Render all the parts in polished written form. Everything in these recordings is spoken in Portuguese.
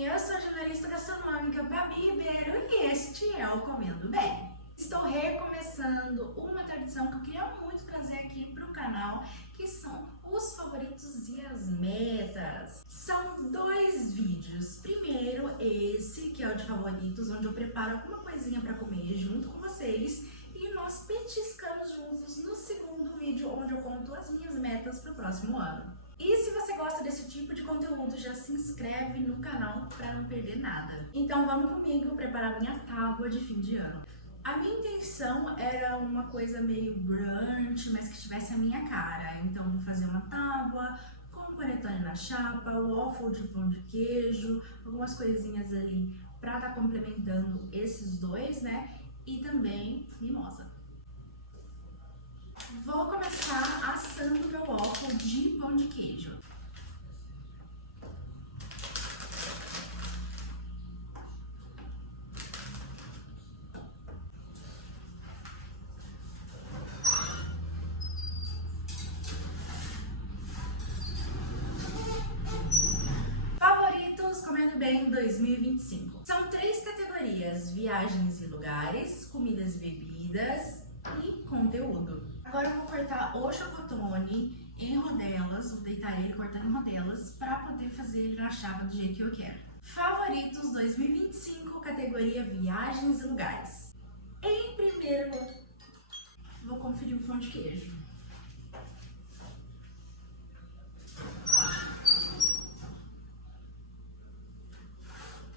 bem? Eu sou a jornalista gastronômica Babi Ribeiro e este é o Comendo Bem. Estou recomeçando uma tradição que eu queria muito trazer aqui para o canal, que são os favoritos e as metas. São dois vídeos. Primeiro, esse que é o de favoritos, onde eu preparo alguma coisinha para comer junto com vocês e nós petiscamos juntos no segundo vídeo, onde eu conto as minhas metas para o próximo ano. E se você gosta desse tipo de conteúdo, já se inscreve no canal para não perder nada. Então vamos comigo preparar minha tábua de fim de ano. A minha intenção era uma coisa meio brunch, mas que tivesse a minha cara. Então vou fazer uma tábua com panetone na chapa, waffle de pão de queijo, algumas coisinhas ali para estar complementando esses dois, né? E também mimosa. Vou começar assando meu waffle de pão de queijo. Favoritos Comendo Bem 2025. São 3 categorias: viagens e lugares, comidas e bebidas e conteúdo. Agora eu vou cortar o chocotone em rodelas, vou deitar ele cortando em rodelas para poder fazer ele na chapa do jeito que eu quero. Favoritos 2025, categoria viagens e lugares. Em primeiro, vou conferir o pão de queijo.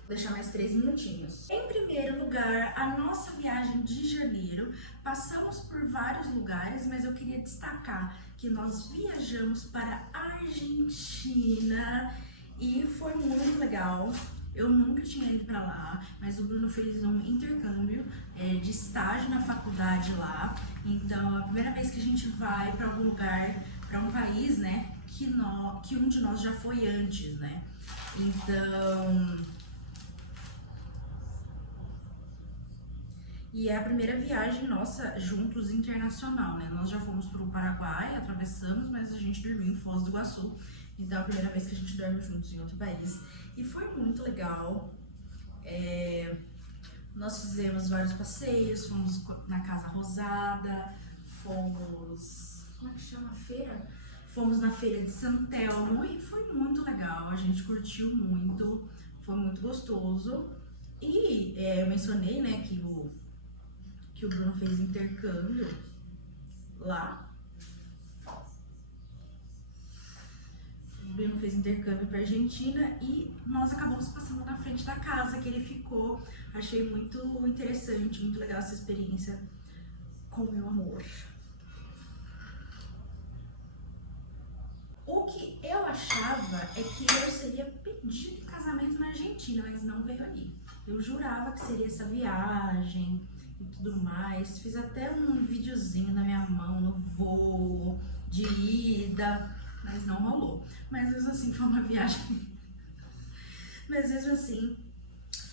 Vou deixar mais 3 minutinhos. Em primeiro lugar, a nossa viagem de janeiro. Passamos por vários lugares, mas eu queria destacar que nós viajamos para a Argentina e foi muito legal. Eu nunca tinha ido para lá, mas o Bruno fez um intercâmbio de estágio na faculdade lá. Então, é a primeira vez que a gente vai para algum lugar, para um país, né, que um de nós já foi antes, né? Então, e é a primeira viagem nossa juntos internacional, né? Nós já fomos para o Paraguai, atravessamos, mas a gente dormiu em Foz do Iguaçu. Então é a primeira vez que a gente dorme juntos em outro país. E foi muito legal. Nós fizemos vários passeios, fomos na Casa Rosada, fomos... como é que chama a feira? Fomos na Feira de São Telmo e foi muito legal. A gente curtiu muito, foi muito gostoso. E eu mencionei, né, que o Bruno fez intercâmbio lá. O Bruno fez intercâmbio para Argentina e nós acabamos passando na frente da casa que ele ficou. Achei muito interessante, muito legal essa experiência com o meu amor. O que eu achava é que eu seria pedido em casamento na Argentina, mas não veio ali. Eu jurava que seria essa viagem e tudo mais. Fiz até um videozinho na minha mão no voo de ida, mas não rolou. Mas mesmo assim foi uma viagem. Mas mesmo assim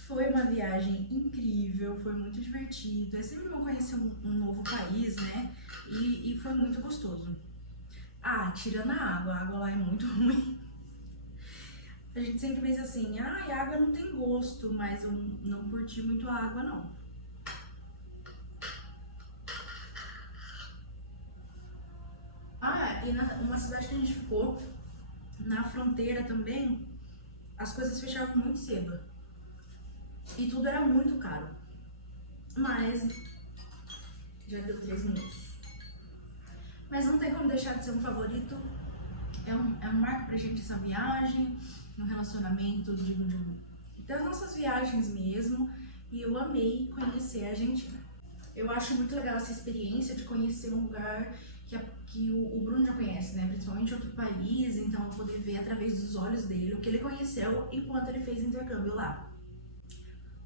foi uma viagem incrível, foi muito divertido. É sempre bom conhecer um novo país, né? E foi muito gostoso. Ah, tirando a água lá é muito ruim. A gente sempre pensa assim, a água não tem gosto, mas eu não curti muito a água não. E uma cidade que a gente ficou, na fronteira também, as coisas fechavam muito cedo. E tudo era muito caro. Mas já deu 3 minutos. Mas não tem como deixar de ser um favorito. É um marco pra gente essa viagem, um relacionamento, das nossas viagens mesmo. E eu amei conhecer a Argentina. Eu acho muito legal essa experiência de conhecer um lugar que o Bruno já conhece, né? Principalmente outro país, então eu poder ver através dos olhos dele o que ele conheceu enquanto ele fez intercâmbio lá.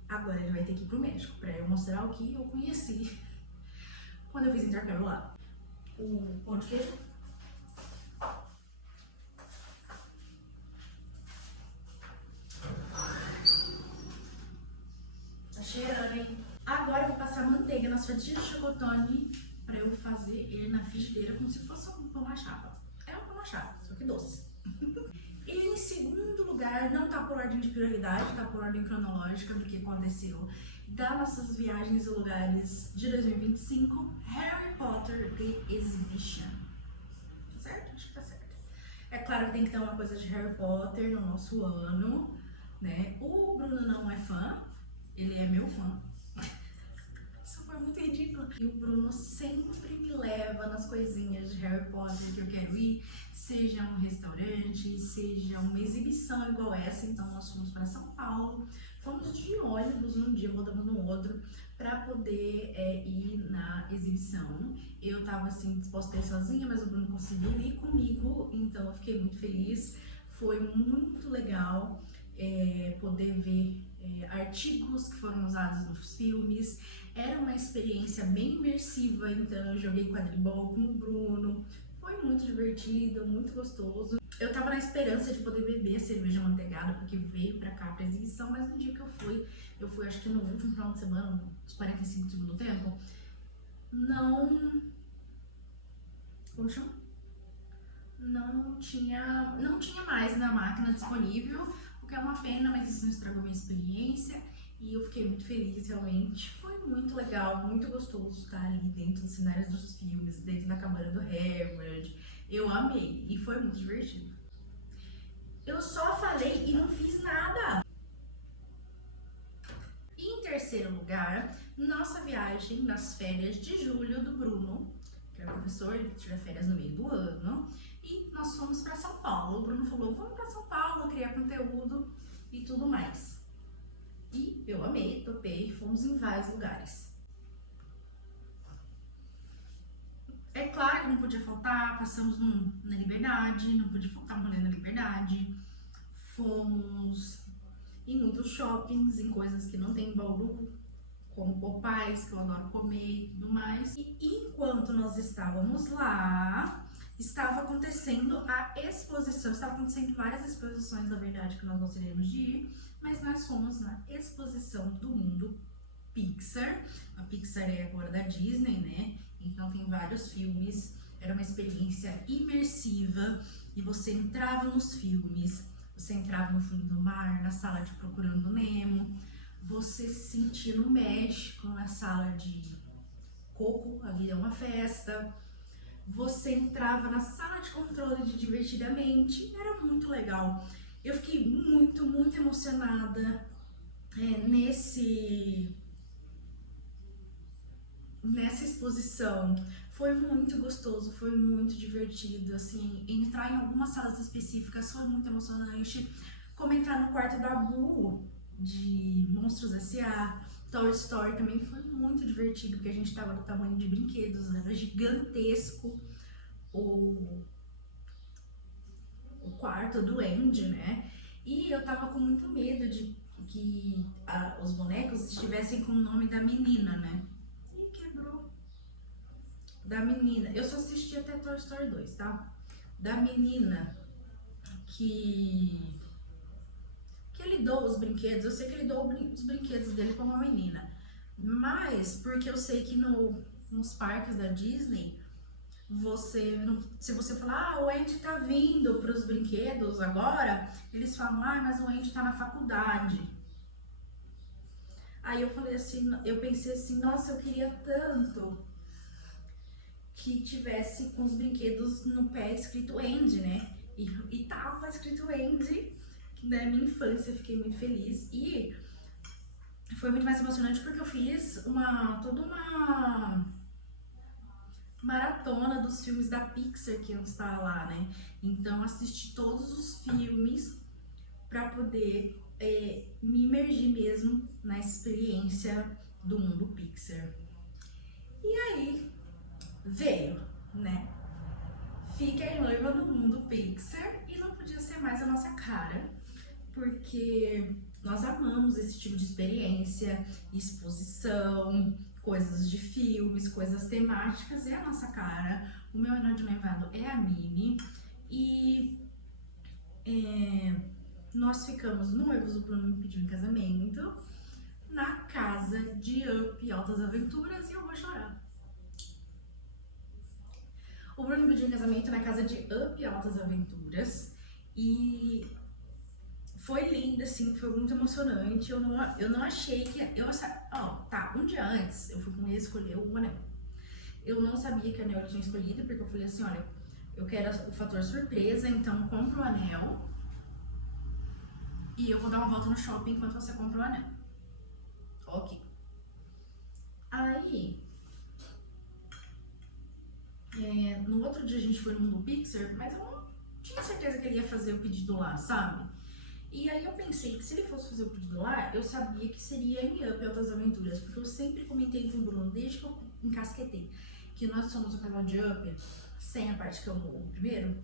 Agora ele vai ter que ir pro México pra eu mostrar o que eu conheci quando eu fiz intercâmbio lá. O pão de queijo. Tá cheirando, hein? Agora eu vou passar manteiga nas fatias de chocotone pra eu fazer ele na frigideira como se fosse um pão na chapa. É um pão na chapa, só que doce. E em segundo lugar, não tá por ordem de prioridade, tá por ordem cronológica do que aconteceu das nossas viagens e lugares de 2025, Harry Potter The Exhibition. Tá certo? Acho que tá certo. É claro que tem que ter uma coisa de Harry Potter no nosso ano, né? O Bruno não é fã, ele é meu fã. Isso foi muito ridículo. E o Bruno sempre me leva nas coisinhas de Harry Potter que eu quero ir, seja um restaurante, seja uma exibição igual essa. Então nós fomos para São Paulo, fomos de ônibus um dia, voltamos no outro, para poder ir na exibição. Eu tava assim disposta a ir sozinha, mas o Bruno conseguiu ir comigo, então eu fiquei muito feliz. Foi muito legal poder ver artigos que foram usados nos filmes. Era uma experiência bem imersiva, então eu joguei quadribol com o Bruno. Foi muito divertido, muito gostoso. Eu tava na esperança de poder beber cerveja manteigada, porque veio pra cá pra exibição, mas no dia que eu fui acho que no último final de semana, uns 45 do segundo tempo, não... Como chama? Não tinha mais na máquina disponível, o que é uma pena, mas isso não estragou minha experiência. E eu fiquei muito feliz, realmente. Foi muito legal, muito gostoso estar ali dentro dos cenários dos filmes, dentro da cabana do Hagrid. Eu amei e foi muito divertido. Eu só falei e não fiz nada. E em terceiro lugar, nossa viagem nas férias de julho do Bruno, que é o professor, ele tira férias no meio do ano, e nós fomos para São Paulo. O Bruno falou, vamos para São Paulo, criar conteúdo e tudo mais. E eu amei, topei, fomos em vários lugares. É claro que não podia faltar, passamos na Liberdade, não podia faltar um rolê na Liberdade. Fomos em muitos shoppings, em coisas que não tem em Bauru, como Popeyes, que eu adoro comer e tudo mais. E enquanto nós estávamos lá, estava acontecendo a exposição, estava acontecendo várias exposições, na verdade, que nós gostaríamos de ir, mas nós fomos na exposição do mundo Pixar. A Pixar é agora da Disney, né? Então tem vários filmes, era uma experiência imersiva e você entrava nos filmes, você entrava no fundo do mar, na sala de Procurando Nemo, você se sentia no México, na sala de Coco, A Vida é uma Festa. Você entrava na sala de controle de Divertidamente, era muito legal. Eu fiquei muito, muito emocionada nessa exposição. Foi muito gostoso, foi muito divertido, assim, entrar em algumas salas específicas foi muito emocionante. Como entrar no quarto da Boo, de Monstros S.A., Toy Story também foi muito divertido, porque a gente tava do tamanho de brinquedos, era gigantesco o quarto do Andy, né? E eu tava com muito medo de que os bonecos estivessem com o nome da menina, né? E quebrou. Da menina. Eu só assisti até Toy Story 2, tá? Da menina que ele doa os brinquedos. Eu sei que ele doa os brinquedos dele pra uma menina. Mas, porque eu sei que nos parques da Disney, se você falar, o Andy tá vindo pros brinquedos agora, eles falam, mas o Andy tá na faculdade. Aí eu falei assim, eu pensei assim, nossa, eu queria tanto que tivesse com os brinquedos no pé escrito Andy, né? E tava escrito Andy, que na minha infância eu fiquei muito feliz. E foi muito mais emocionante porque eu fiz toda uma maratona dos filmes da Pixar que antes estava lá, né? Então assisti todos os filmes para poder me imergir mesmo na experiência do mundo Pixar. E aí veio, né? Fiquei noiva no mundo Pixar e não podia ser mais a nossa cara, porque nós amamos esse tipo de experiência, exposição, coisas de filmes, coisas temáticas, é a nossa cara. O meu anel de noivado é a Mini e nós ficamos noivos, o Bruno me pediu em casamento na casa de Up Altas Aventuras e eu vou chorar. O Bruno me pediu em casamento na casa de Up Altas Aventuras e foi lindo, assim, foi muito emocionante. Eu não achei que. Tá, um dia antes eu fui com ele escolher o anel. Eu não sabia que anel ele tinha escolhido, porque eu falei assim: olha, eu quero o fator surpresa, então compra o anel e eu vou dar uma volta no shopping enquanto você compra o anel. Ok. Aí, no outro dia a gente foi no Mundo Pixar, mas eu não tinha certeza que ele ia fazer o pedido lá, sabe? E aí eu pensei que se ele fosse fazer o pedido lá, eu sabia que seria em Up Altas Aventuras, porque eu sempre comentei com o Bruno, desde que eu encasquetei, que nós somos o canal de Up, sem a parte que eu amo primeiro,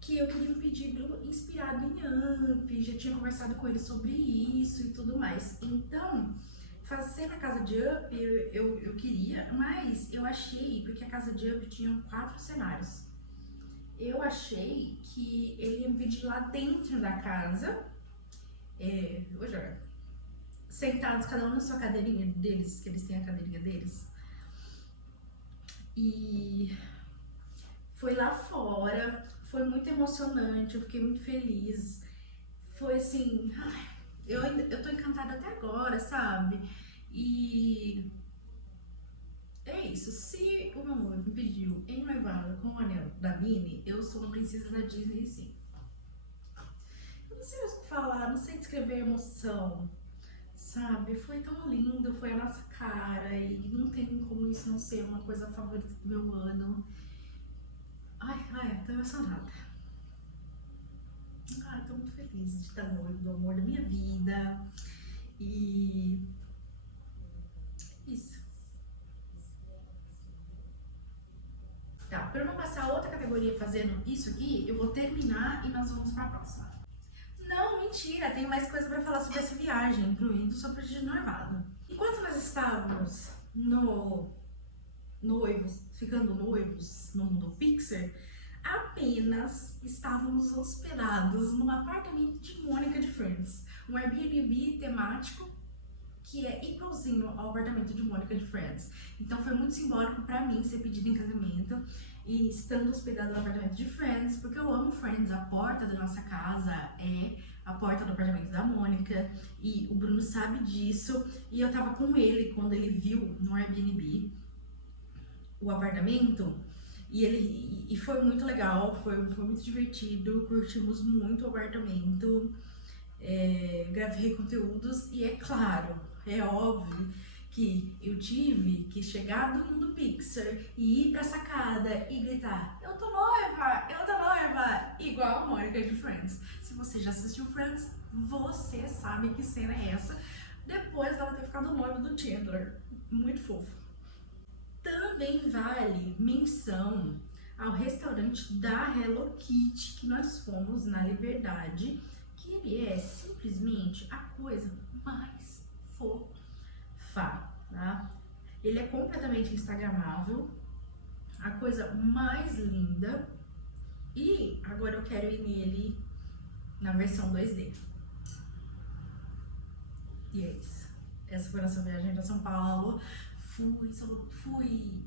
que eu queria um pedido inspirado em Up, já tinha conversado com ele sobre isso e tudo mais. Então, fazer na casa de Up eu queria, mas eu achei, porque a casa de Up tinha 4 cenários. Eu achei que ele ia me pedir lá dentro da casa, vou jogar, sentados cada um na sua cadeirinha deles, que eles têm a cadeirinha deles. E foi lá fora, foi muito emocionante, eu fiquei muito feliz. Foi assim, eu tô encantada até agora, sabe? E é isso, se o meu noivo me pediu em noivado com o anel da Minnie, eu sou uma princesa da Disney, sim. Eu não sei mais o que falar, não sei descrever a emoção, sabe? Foi tão lindo, foi a nossa cara e não tem como isso não ser uma coisa favorita do meu ano. Tô emocionada. Tô muito feliz de estar noivo do amor da minha vida e isso. Tá, pra eu não passar outra categoria fazendo isso aqui, eu vou terminar e nós vamos pra próxima. Não, mentira, tem mais coisa pra falar sobre essa viagem, incluindo sobre o dia de noivado. Enquanto nós estávamos ficando noivos no Mundo Pixar, apenas estávamos hospedados num apartamento de Mônica de Friends, um Airbnb temático que é igualzinho ao apartamento de Mônica de Friends. Então foi muito simbólico pra mim ser pedido em casamento e estando hospedado no apartamento de Friends, porque eu amo Friends. A porta da nossa casa é a porta do apartamento da Mônica e o Bruno sabe disso. E eu tava com ele quando ele viu no Airbnb o apartamento e foi muito legal, foi muito divertido, curtimos muito o apartamento. Gravei conteúdos e é claro, é óbvio que eu tive que chegar no Mundo Pixar e ir pra sacada e gritar eu tô noiva, igual a Mônica de Friends. Se você já assistiu Friends, você sabe que cena é essa, depois dela ter ficado noiva do Chandler, muito fofo. Também vale menção ao restaurante da Hello Kitty que nós fomos na Liberdade, que ele é simplesmente a coisa mais fofa, tá? Ele é completamente instagramável, a coisa mais linda, e agora eu quero ir nele na versão 2D. E é isso. Essa foi a nossa viagem para São Paulo. Fui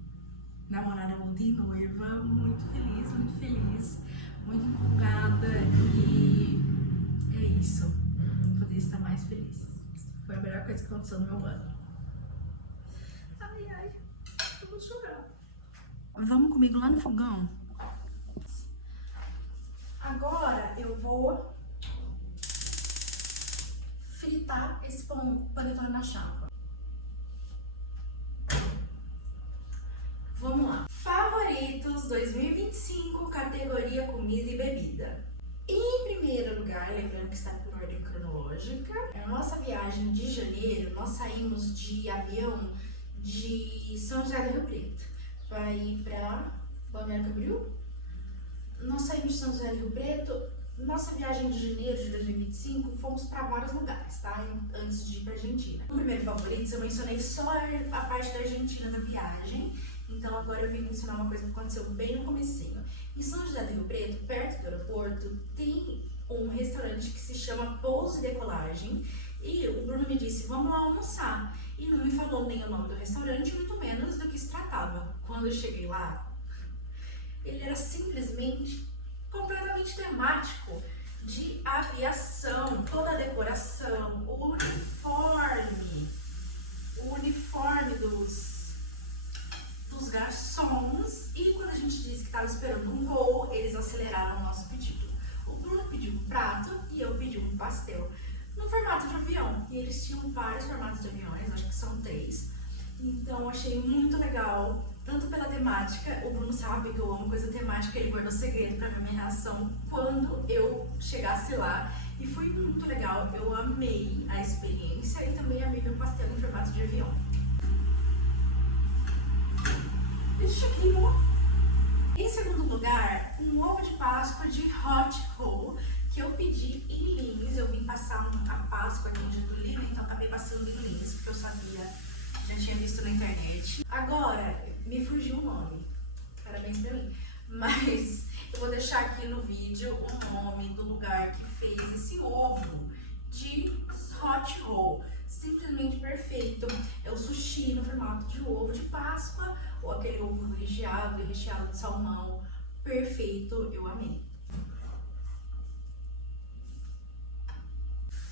namorada ontem, noiva, muito feliz, muito empolgada e é isso. Não poderia estar mais feliz. Foi a melhor coisa que aconteceu no meu ano. Eu vou chorar. Vamos comigo lá no fogão? Agora eu vou fritar esse panetone na chapa. Vamos lá. Favoritos 2025, categoria comida e bebida. Em primeiro lugar, lembrando que está por ordem cronológica, a nossa viagem de janeiro, nós saímos de avião de São José do Rio Preto para ir para Balneário Camboriú. Nós saímos de São José do Rio Preto. Nossa viagem de janeiro de 2025, fomos para vários lugares, tá? Antes de ir para Argentina. No primeiro favorito, eu mencionei só a parte da Argentina da viagem. Então agora eu vim mencionar uma coisa que aconteceu bem no comecinho. Em São José do Rio Preto, perto do aeroporto, tem um restaurante que se chama Pouso e Decolagem. E o Bruno me disse, vamos lá almoçar. E não me falou nem o nome do restaurante, muito menos do que se tratava. Quando eu cheguei lá, ele era simplesmente completamente temático de aviação, toda a decoração, o uniforme dos garçons. E quando a gente disse que estava esperando um voo, eles aceleraram o nosso pedido. O Bruno pediu um prato e eu pedi um pastel no formato de avião. E eles tinham vários formatos de aviões, acho que são 3. Então eu achei muito legal, tanto pela temática. O Bruno sabe que eu amo coisa temática, ele guardou segredo pra ver minha reação quando eu chegasse lá. E foi muito legal, eu amei a experiência e também amei meu pastel em formato de avião. Deixa queimou. Em segundo lugar, um ovo de Páscoa de hot roll, que eu pedi em Lins. Eu vim passar a Páscoa aqui em Getulina, então acabei passando em Lins, porque eu sabia, já tinha visto na internet. Agora, me fugiu o nome, parabéns pra mim, mas eu vou deixar aqui no vídeo o nome do lugar que fez esse ovo de hot roll. Simplesmente perfeito. É o sushi no formato de ovo de Páscoa, ou aquele ovo recheado de salmão. Perfeito, eu amei.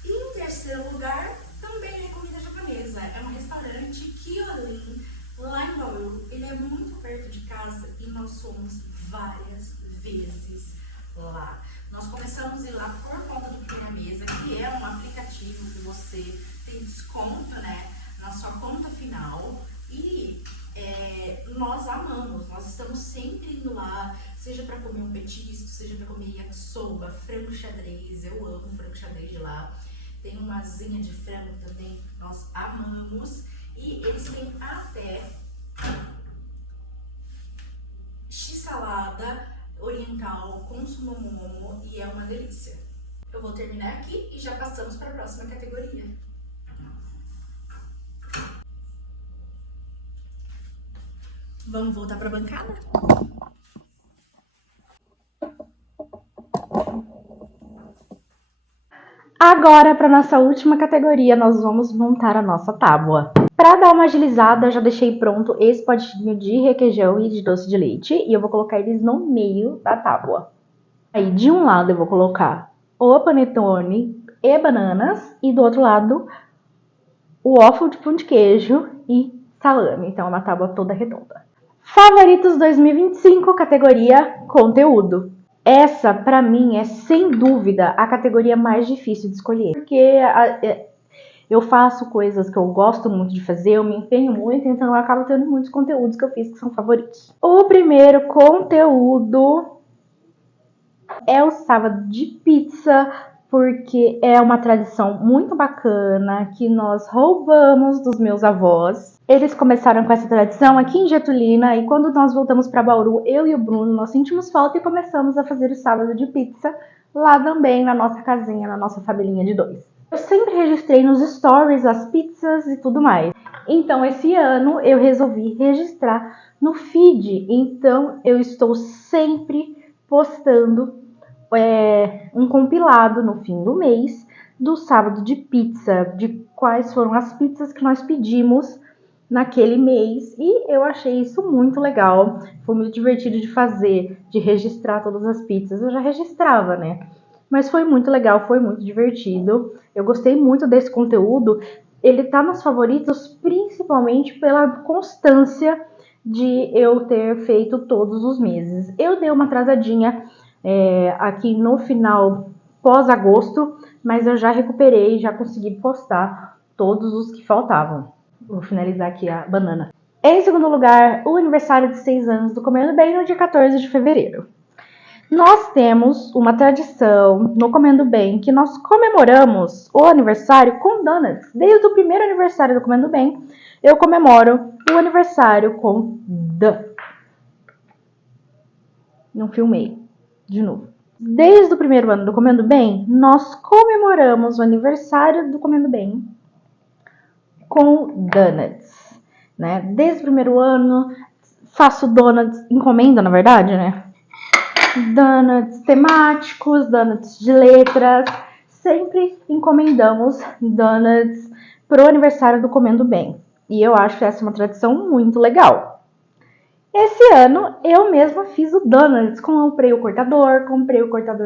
E em terceiro lugar, também é comida japonesa. É um restaurante Kyorin, lá em Bauru. Ele é muito perto de casa e nós fomos várias vezes lá. Nós começamos a ir lá por conta do Minha Mesa, que é um aplicativo que você tem desconto, né, na sua conta final. E nós amamos, nós estamos sempre indo lá, seja para comer um petisco, seja para comer yakisoba, frango xadrez. Eu amo frango xadrez de lá. Tem uma asinha de frango também, nós amamos. E eles têm até x-salada oriental com sumomomo e é uma delícia. Eu vou terminar aqui e já passamos para a próxima categoria. Vamos voltar para a bancada? Agora, para nossa última categoria, nós vamos montar a nossa tábua. Para dar uma agilizada, eu já deixei pronto esse potinho de requeijão e de doce de leite e eu vou colocar eles no meio da tábua. Aí, de um lado eu vou colocar o panetone e bananas e do outro lado o waffle de pão de queijo e salame. Então, é uma tábua toda redonda. Favoritos 2025, categoria conteúdo. Essa, pra mim, é sem dúvida a categoria mais difícil de escolher. Porque eu faço coisas que eu gosto muito de fazer, eu me empenho muito, então eu acabo tendo muitos conteúdos que eu fiz que são favoritos. O primeiro conteúdo é o sábado de pizza, porque é uma tradição muito bacana que nós roubamos dos meus avós. Eles começaram com essa tradição aqui em Getulina e quando nós voltamos para Bauru, eu e o Bruno, nós sentimos falta e começamos a fazer o sábado de pizza lá também na nossa casinha, na nossa família de 2. Eu sempre registrei nos stories as pizzas e tudo mais. Então esse ano eu resolvi registrar no feed, então eu estou sempre postando um compilado no fim do mês do sábado de pizza, de quais foram as pizzas que nós pedimos naquele mês, e eu achei isso muito legal. Foi muito divertido de fazer, de registrar todas as pizzas. Eu já registrava, né? Mas foi muito legal, foi muito divertido. Eu gostei muito desse conteúdo. Ele tá nos favoritos principalmente pela constância de eu ter feito todos os meses. Eu dei uma atrasadinha aqui no final pós-agosto, mas eu já recuperei, já consegui postar todos os que faltavam. Vou finalizar aqui a banana. Em segundo lugar, o aniversário de 6 anos do Comendo Bem no dia 14 de fevereiro. Nós temos uma tradição no Comendo Bem que nós comemoramos o aniversário com donuts. Desde o primeiro aniversário do Comendo Bem, eu comemoro o aniversário com Não filmei. De novo. Desde o primeiro ano do Comendo Bem, nós comemoramos o aniversário do Comendo Bem com donuts, né? Desde o primeiro ano, faço donuts, encomenda na verdade, né? Donuts temáticos, donuts de letras, sempre encomendamos donuts pro aniversário do Comendo Bem. E eu acho essa uma tradição muito legal. Esse ano eu mesma fiz o donuts, comprei o cortador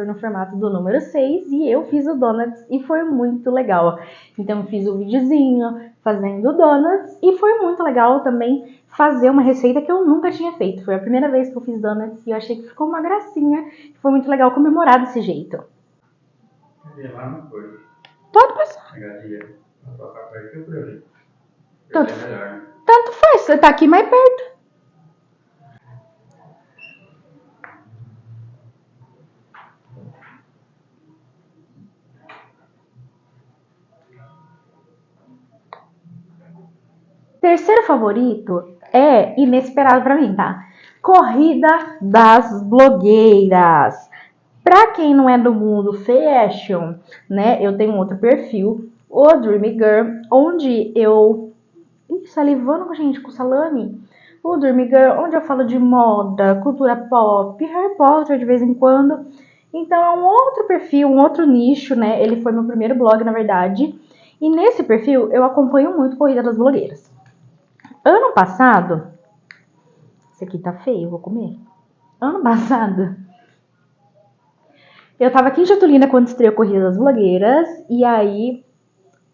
no formato do número 6 e eu fiz o donuts e foi muito legal. Então fiz o videozinho fazendo donuts e foi muito legal também fazer uma receita que eu nunca tinha feito. Foi a primeira vez que eu fiz donuts e eu achei que ficou uma gracinha. Foi muito legal comemorar desse jeito. Pode passar. Tanto faz, você tá aqui mais perto. Terceiro favorito é inesperado pra mim, tá? Corrida das blogueiras. Pra quem não é do mundo fashion, né? Eu tenho um outro perfil, o Dreamy Girl, onde eu... Ih, salivando, gente, com salame. O Dreamy Girl, onde eu falo de moda, cultura pop, Harry Potter de vez em quando. Então é um outro perfil, um outro nicho, né? Ele foi meu primeiro blog, na verdade. E nesse perfil eu acompanho muito Corrida das Blogueiras. Ano passado... Esse aqui tá feio, eu vou comer. Ano passado... Eu tava aqui em Getulina quando estreou Corrida das Blogueiras. E aí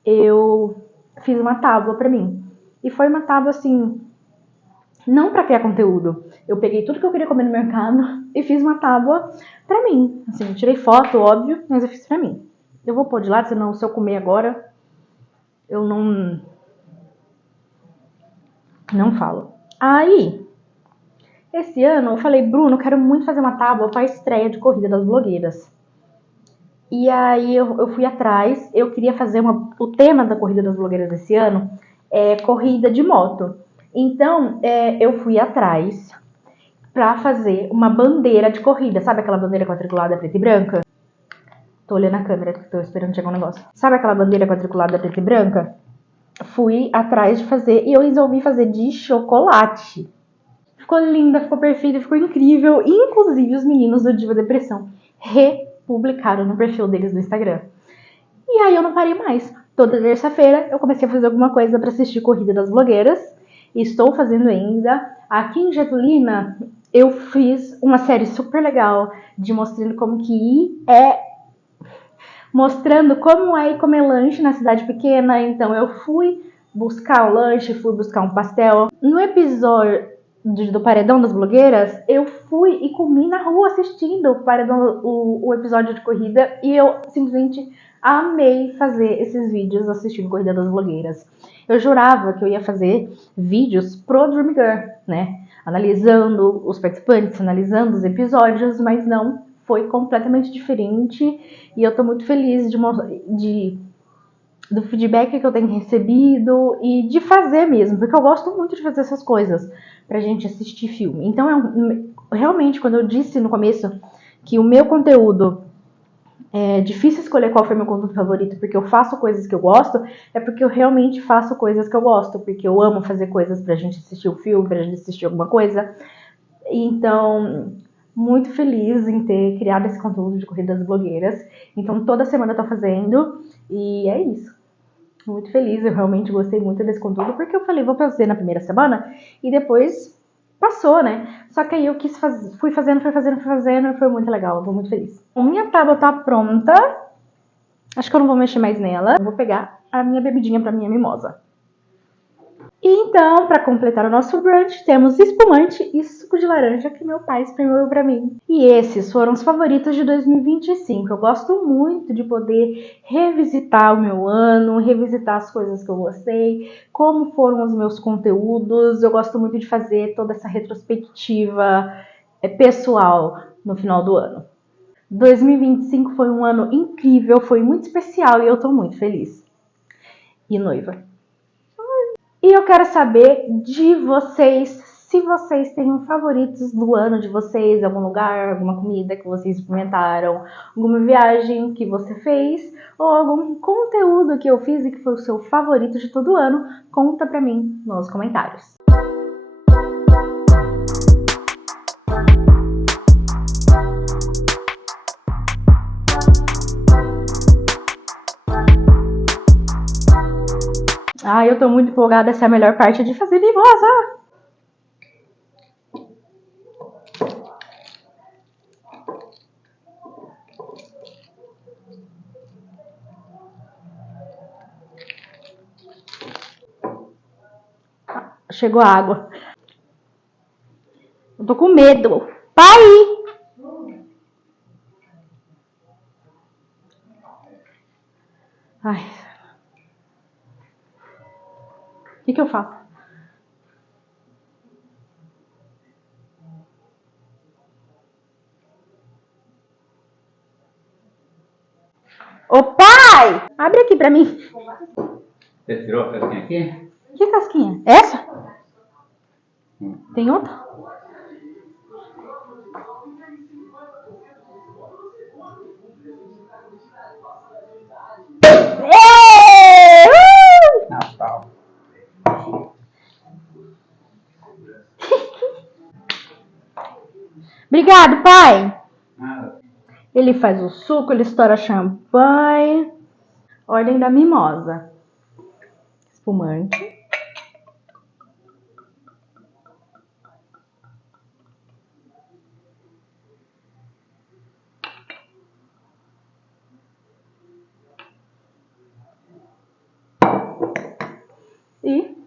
eu fiz uma tábua pra mim. E foi uma tábua assim... Não pra criar conteúdo. Eu peguei tudo que eu queria comer no mercado e fiz uma tábua pra mim. Assim, eu tirei foto, óbvio, mas eu fiz pra mim. Eu vou pôr de lado, senão se eu comer agora... Eu não falo. Aí... Esse ano eu falei, Bruno, eu quero muito fazer uma tábua pra estreia de Corrida das Blogueiras. E aí eu fui atrás, eu queria fazer o tema da Corrida das Blogueiras desse ano é corrida de moto. Então eu fui atrás pra fazer uma bandeira de corrida. Sabe aquela bandeira quadriculada preta e branca? Tô olhando a câmera, tô esperando chegar um negócio. Sabe aquela bandeira quadriculada preta e branca? Fui atrás de fazer e eu resolvi fazer de chocolate. Ficou linda, ficou perfeita, ficou incrível. Inclusive, os meninos do Diva Depressão republicaram no perfil deles no Instagram. E aí eu não parei mais. Toda terça-feira eu comecei a fazer alguma coisa para assistir Corrida das Blogueiras. E estou fazendo ainda. Aqui em Getulina, eu fiz uma série super legal de mostrando como é ir comer lanche na cidade pequena. Então eu fui buscar um lanche, fui buscar um pastel. No episódio do Paredão das Blogueiras, eu fui e comi na rua assistindo o episódio de corrida e eu simplesmente amei fazer esses vídeos assistindo Corrida das Blogueiras. Eu jurava que eu ia fazer vídeos pro Dreamy Girl, né? Analisando os participantes, analisando os episódios, mas não, foi completamente diferente e eu tô muito feliz do feedback que eu tenho recebido e de fazer mesmo, porque eu gosto muito de fazer essas coisas pra gente assistir filme. Então, realmente, quando eu disse no começo que o meu conteúdo é difícil escolher qual foi meu conteúdo favorito, porque eu faço coisas que eu gosto, é porque eu realmente faço coisas que eu gosto, porque eu amo fazer coisas pra gente assistir um filme, pra gente assistir alguma coisa. Então, muito feliz em ter criado esse conteúdo de Corrida das Blogueiras. Então, toda semana eu tô fazendo e é isso. Muito feliz, eu realmente gostei muito desse conteúdo, porque eu falei, vou fazer na primeira semana e depois passou, né? Só que aí eu fui fazendo e foi muito legal, eu tô muito feliz. A minha tábua tá pronta, acho que eu não vou mexer mais nela. Eu vou pegar a minha bebidinha pra minha mimosa. E então, para completar o nosso brunch, temos espumante e suco de laranja que meu pai espremeu para mim. E esses foram os favoritos de 2025. Eu gosto muito de poder revisitar o meu ano, revisitar as coisas que eu gostei, como foram os meus conteúdos. Eu gosto muito de fazer toda essa retrospectiva pessoal no final do ano. 2025 foi um ano incrível, foi muito especial e eu tô muito feliz. E noiva. E eu quero saber de vocês, se vocês têm favoritos do ano de vocês, algum lugar, alguma comida que vocês experimentaram, alguma viagem que você fez, ou algum conteúdo que eu fiz e que foi o seu favorito de todo ano, conta pra mim nos comentários. Eu tô muito empolgada, essa é a melhor parte de fazer mimosa! Chegou a água. Eu tô com medo. Pai! Ai. O que eu faço? Ô pai! Abre aqui pra mim. Você tirou a casquinha aqui? Que casquinha? Essa? Tem outra? Natal. Obrigado, pai. Nada. Ele faz o suco, ele estoura champanhe. Ordem da mimosa. Espumante. E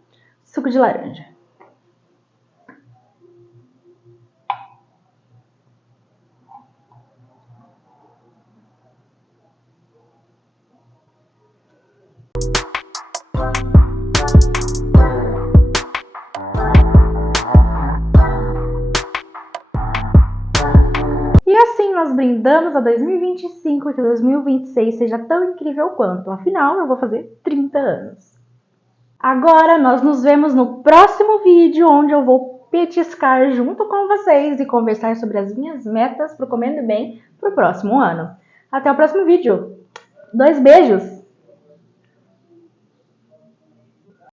suco de laranja. E assim nós brindamos a 2025 e que 2026 seja tão incrível quanto. Afinal, eu vou fazer 30 anos. Agora nós nos vemos no próximo vídeo, onde eu vou petiscar junto com vocês e conversar sobre as minhas metas pro Comendo Bem pro próximo ano. Até o próximo vídeo. 2 beijos!